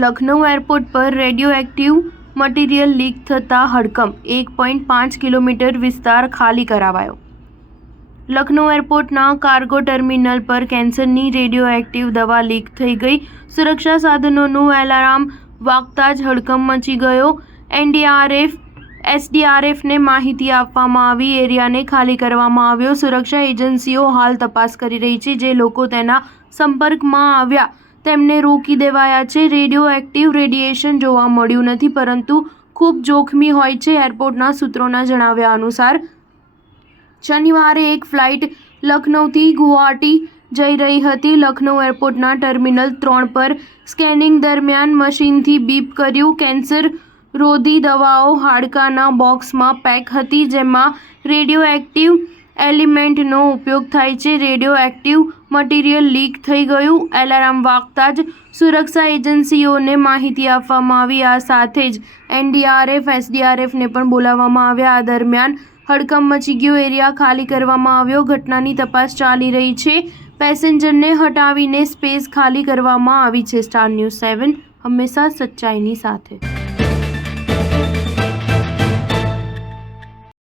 Lucknow airport પર radio active material leak થતાં હડકંપ, 1.5 kilometre વિસ્તાર ખાલી કરાવાયો. લખનઉ એરપોર્ટના કાર્ગો ટર્મિનલ પર કેન્સરની રેડિયો એક્ટિવ દવા લીક થઈ ગઈ. સુરક્ષા સાધનોનું એલાર્મ વાગતા જ હડકંપ મચી ગયો. એનડીઆરએફ, એસડીઆરએફને માહિતી આપવામાં આવી. એરિયાને ખાલી કરવામાં આવ્યો. સુરક્ષા એજન્સીઓ હાલ તપાસ કરી રહી છે. જે લોકો તેના સંપર્કમાં આવ્યા તેમને રોકી દેવાયા છે. રેડિયો એક્ટિવ રેડિયેશન જોવા મળ્યું નથી, પરંતુ ખૂબ જોખમી હોય છે. એરપોર્ટના સૂત્રોના જણાવ્યા અનુસાર શનિવારે એક ફ્લાઇટ લખનૌથી ગુવાહાટી જઈ રહી હતી. લખનઉ એરપોર્ટના ટર્મિનલ 3 પર સ્કેનિંગ દરમિયાન મશીનથી બીપ કર્યું. કેન્સર રોધી દવાઓ હાડકાના બોક્સમાં પેક હતી, જેમાં રેડિયો એક્ટિવ એલિમેન્ટનો ઉપયોગ થાય છે. રેડિયો એક્ટિવ મટીરિયલ લીક થઈ ગયું. એલાર્મ વાગતા જ સુરક્ષા એજન્સીઓને માહિતી આપવામાં આવી. આ સાથે જ એનડીઆરએફ, એસડીઆરએફને પણ બોલાવવામાં આવ્યા. આ દરમિયાન હડકંપ મચી ગયો. એરિયા ખાલી કરવામાં આવ્યો. ઘટનાની તપાસ ચાલી રહી છે. પેસેન્જરને હટાવીને સ્પેસ ખાલી કરવામાં આવી છે. સ્ટાર ન્યૂઝ 7 હંમેશા સચ્ચાઈની સાથે.